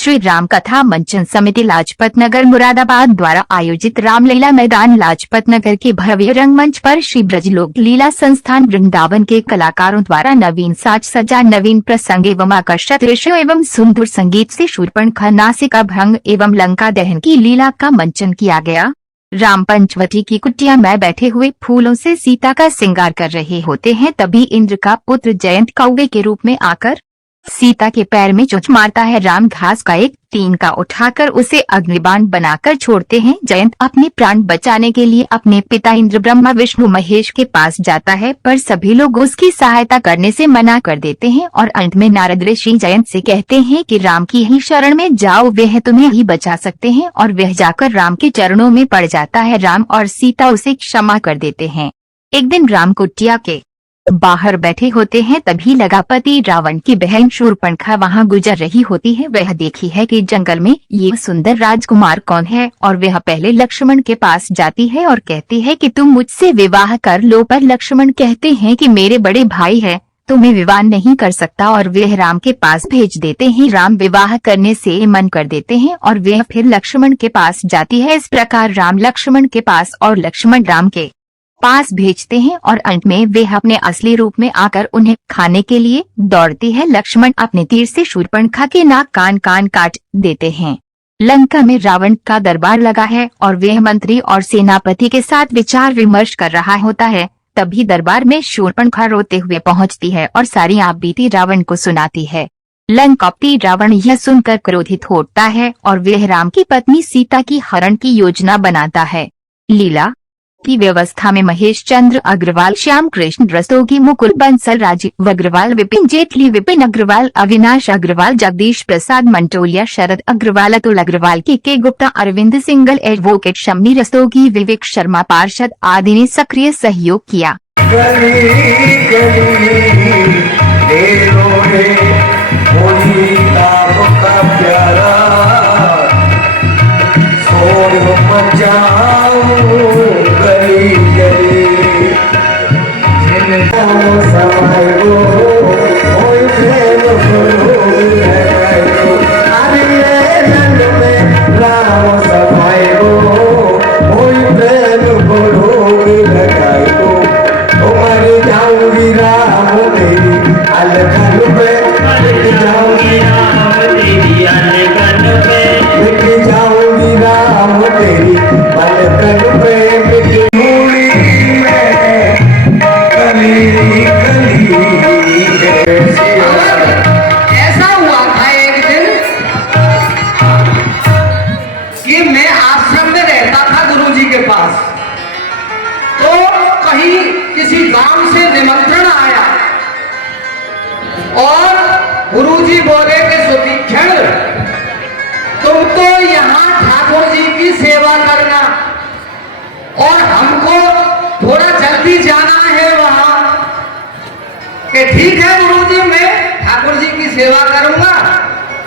श्री राम कथा मंचन समिति लाजपत नगर मुरादाबाद द्वारा आयोजित रामलीला मैदान लाजपत नगर के भव्य रंगमंच पर श्री ब्रजलोक लीला संस्थान वृंदावन के कलाकारों द्वारा नवीन साज सज्जा, नवीन प्रसंग एवं आकर्षक दृश्यों एवं सुंदर संगीत से शूर्पणखा, नासिका भंग एवं लंका दहन की लीला का मंचन किया गया। राम पंचवटी की कुटिया में बैठे हुए फूलों से सीता का श्रृंगार कर रहे होते हैं, तभी इंद्र का पुत्र जयंत कौवे के रूप में आकर सीता के पैर में चोंच मारता है। राम घास का एक टीन का उठाकर उसे अग्निबाण बनाकर छोड़ते हैं। जयंत अपने प्राण बचाने के लिए अपने पिता इंद्र, ब्रह्मा, विष्णु, महेश के पास जाता है, पर सभी लोग उसकी सहायता करने से मना कर देते हैं और अंत में नारद ऋषि जयंत से कहते हैं कि राम की ही शरण में जाओ, वह तुम्हें ही बचा सकते हैं। और वह जाकर राम के चरणों में पड़ जाता है। राम और सीता उसे क्षमा कर देते हैं। एक दिन राम कुटिया के बाहर बैठे होते हैं, तभी लगापति रावण की बहन शूर्पणखा वहां गुजर रही होती है। वह देखी है कि जंगल में ये सुंदर राजकुमार कौन है, और वह पहले लक्ष्मण के पास जाती है और कहती है कि तुम मुझसे विवाह कर लो। पर लक्ष्मण कहते हैं कि मेरे बड़े भाई है, तुम्हें विवाह नहीं कर सकता, और वह राम के पास भेज देते हैं। राम विवाह करने से मन कर देते हैं और वह फिर लक्ष्मण के पास जाती है। इस प्रकार राम लक्ष्मण के पास और लक्ष्मण राम के पास भेजते हैं और अंत में वे अपने असली रूप में आकर उन्हें खाने के लिए दौड़ती है। लक्ष्मण अपने तीर से शूर्पणखा के नाक कान काट देते हैं। लंका में रावण का दरबार लगा है और वह मंत्री और सेनापति के साथ विचार विमर्श कर रहा होता है। तभी दरबार में शूर्पणखा रोते हुए पहुंचती है और सारी आप बीती रावण को सुनाती है। लंकापति रावण यह सुनकर क्रोधित होता है और वह राम की पत्नी सीता की हरण की योजना बनाता है। लीला की व्यवस्था में महेश चंद्र अग्रवाल, श्याम कृष्ण रस्तोगी, मुकुल बंसल, राजीव अग्रवाल, विपिन जेटली, विपिन अग्रवाल, अविनाश अग्रवाल, जगदीश प्रसाद मंटोलिया, शरद अग्रवाल, अतुल अग्रवाल, के गुप्ता, अरविंद सिंगल, एडवोकेट शम्मी रस्तोगी, विवेक शर्मा पार्षद आदि ने सक्रिय सहयोग किया। तो कहीं किसी गांव से निमंत्रण आया और गुरुजी बोले कि सुतीक्षण, तुम तो यहाँ ठाकुर जी की सेवा करना और हमको थोड़ा जल्दी जाना है वहां। कि ठीक है गुरुजी, मैं ठाकुर जी की सेवा करूंगा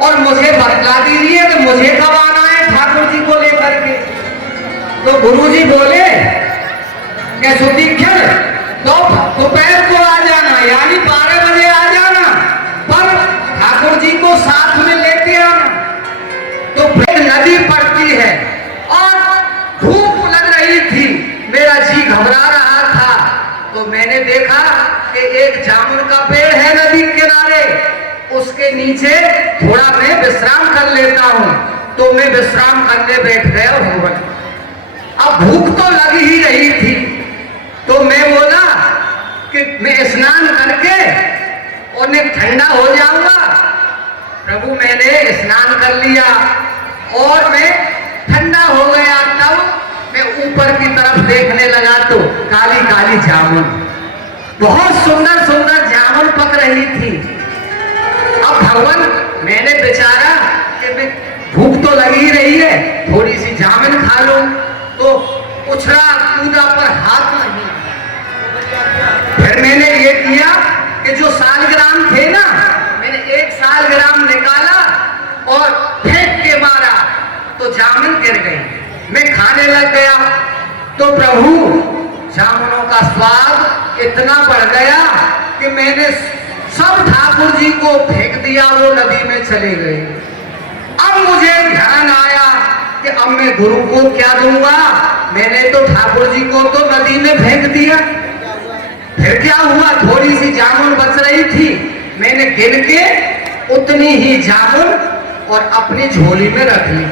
और मुझे बतला दीजिए कि मुझे कब आना है ठाकुर जी को लेकर के। तो गुरुजी बोले कि सुतीक्षण, तो दोपहर को आ जाना, यानी 12 बजे आ जाना, पर ठाकुर जी को साथ में लेके आना। तो फिर नदी पड़ती है और धूप लग रही थी, मेरा जी घबरा रहा था। तो मैंने देखा कि एक जामुन का पेड़ है नदी किनारे, उसके नीचे थोड़ा मैं विश्राम कर लेता हूँ। तो मैं विश्राम करने बैठ गया हूँ। अब भूख तो लग ही रही थी, तो मैं बोला कि मैं स्नान करके उन्हें ठंडा हो जाऊंगा। प्रभु, मैंने स्नान कर लिया और मैं ठंडा हो गया। तब मैं ऊपर की तरफ देखने लगा तो काली काली जामुन, बहुत सुंदर सुंदर जामुन पक रही थी। अब भगवान, मैंने बेचारा कि मैं भूख तो लग ही रही है, थोड़ी सी जामुन खा लूं, तो उछला कूदा पर हाथ नहीं। फिर मैंने ये किया कि जो सालग्राम थे ना, मैंने 1 सालग्राम निकाला और फेंक के मारा, तो जामुन गिर गई। मैं खाने लग गया तो प्रभु, जामुनों का स्वाद इतना बढ़ गया कि मैंने सब ठाकुर जी को फेंक दिया, वो नदी में चले गए। अब अब मैं गुरु को क्या दूंगा, मैंने तो ठाकुर जी को तो नदी में फेंक दिया। फिर क्या हुआ, थोड़ी सी जामुन बच रही थी, मैंने गिन के उतनी ही जामुन और अपनी झोली में रख ली।